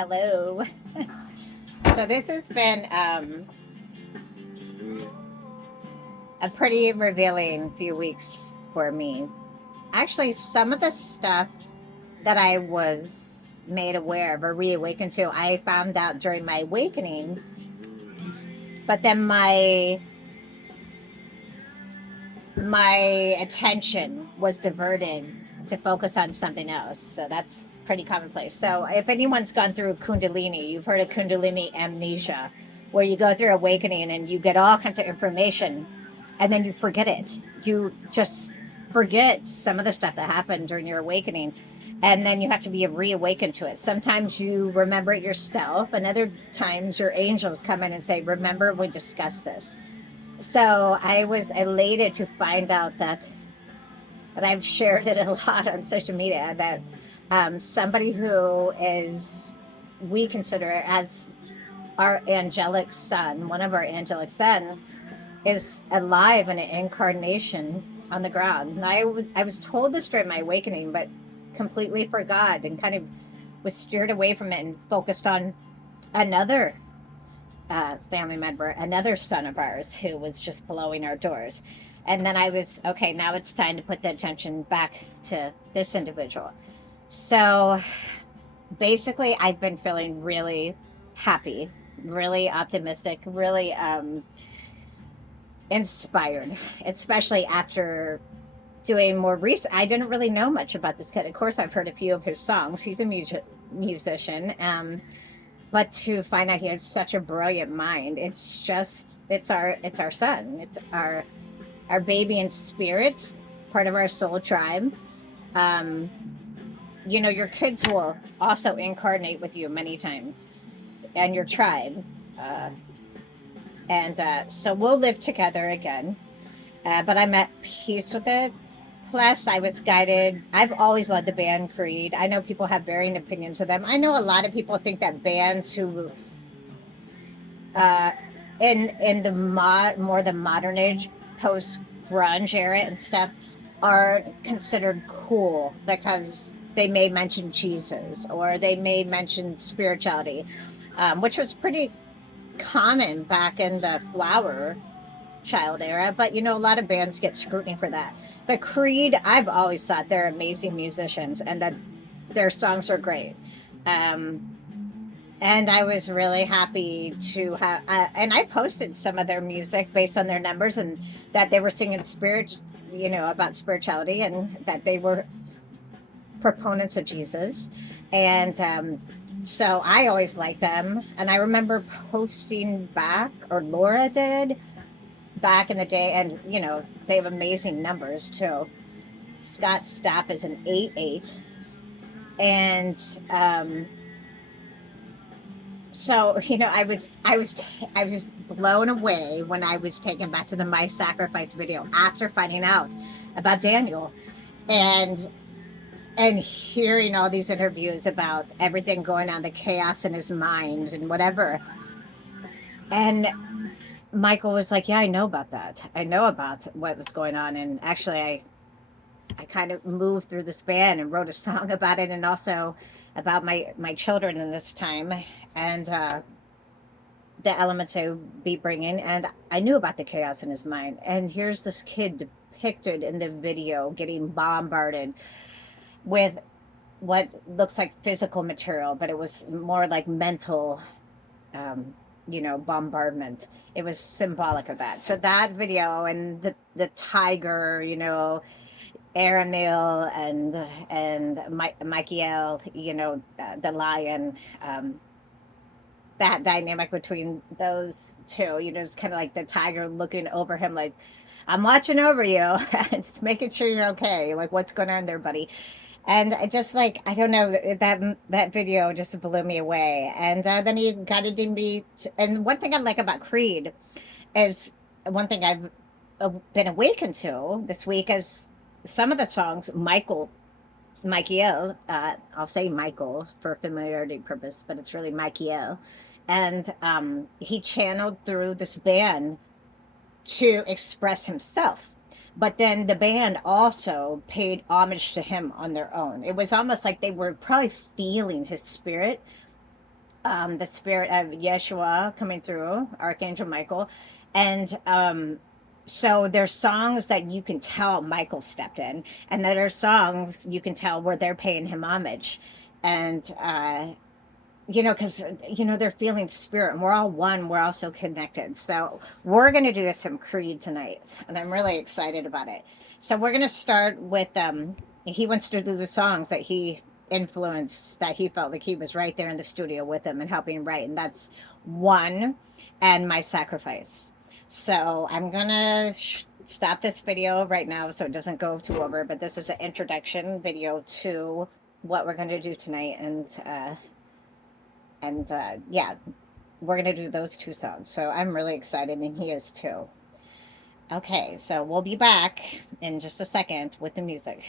Hello. So this has been a pretty revealing few weeks for me. Actually, some of the stuff that I was made aware of or reawakened to, I found out during my awakening, but then my attention was diverted to focus on something else. So that's pretty commonplace. So if anyone's gone through Kundalini, you've heard of Kundalini amnesia, where you go through awakening and you get all kinds of information and then you forget it. You just forget some of the stuff that happened during your awakening. And then you have to be reawakened to it. Sometimes you remember it yourself, and other times your angels come in and say, remember, we discussed this. So I was elated to find out that, and I've shared it a lot on social media, that somebody who is, we consider as our angelic son, one of our angelic sons, is alive in an incarnation on the ground. And I was told this during my awakening, but completely forgot and kind of was steered away from it and focused on another family member, another son of ours who was just blowing our doors. And then I was, okay, now it's time to put the attention back to this individual. So basically, I've been feeling really happy, really optimistic, really inspired, especially after doing more research. I didn't really know much about this kid. Of course, I've heard a few of his songs. He's a musician. But to find out he has such a brilliant mind, it's our son. It's our baby in spirit, part of our soul tribe. Um, your kids will also incarnate with you many times, and your tribe. Uh, and so we'll live together again. But I'm at peace with it. Plus, I was guided. I've always led the band Creed. I know people have varying opinions of them. I know a lot of people think that bands who, uh, in the more the modern age, post grunge era and stuff, are considered cool because they may mention Jesus or they may mention spirituality, which was pretty common back in the flower child era, but a lot of bands get scrutiny for that. But Creed, I've always thought they're amazing musicians and that their songs are great. Um, and I was really happy to have, and I posted some of their music based on their numbers and that they were singing about spirituality and that they were proponents of Jesus. And so I always liked them. And I remember posting back, or Laura did, back in the day, and they have amazing numbers too. Scott Stapp is an 8-8, and so I was just blown away when I was taken back to the My Sacrifice video after finding out about Daniel, and hearing all these interviews about everything going on, the chaos in his mind and whatever. And Michael was like, "Yeah, I know about that. I know about what was going on." And actually, I kind of moved through this band and wrote a song about it, and also about my children in this time, and the elements I would be bringing. And I knew about the chaos in his mind. And here's this kid depicted in the video getting bombarded with what looks like physical material, but it was more like mental um, bombardment. It was symbolic of that. So that video and the tiger, Aramil and Michael, the lion, that dynamic between those two, it's kind of like the tiger looking over him like, I'm watching over you. It's making sure you're okay. Like, what's going on there, buddy? And I just like, I don't know, that video just blew me away. And then he guided me and one thing I like about Creed is, one thing I've been awakened to this week is some of the songs Michael, I'll say Michael for familiarity purpose, but it's really Michael. And he channeled through this band to express himself. But then the band also paid homage to him on their own. It was almost like they were probably feeling his spirit the spirit of Yeshua coming through, Archangel Michael. And so there's songs that you can tell Michael stepped in, and there are songs you can tell where they're paying him homage. And because they're feeling spirit, and we're all one, we're all so connected. So we're going to do some Creed tonight, and I'm really excited about it. So we're going to start with he wants to do the songs that he influenced, that he felt like he was right there in the studio with him and helping write, and that's One and My Sacrifice. So I'm gonna stop this video right now so it doesn't go too over, but this is an introduction video to what we're going to do tonight. And yeah, we're gonna do those two songs. So I'm really excited, and he is too. Okay, so we'll be back in just a second with the music.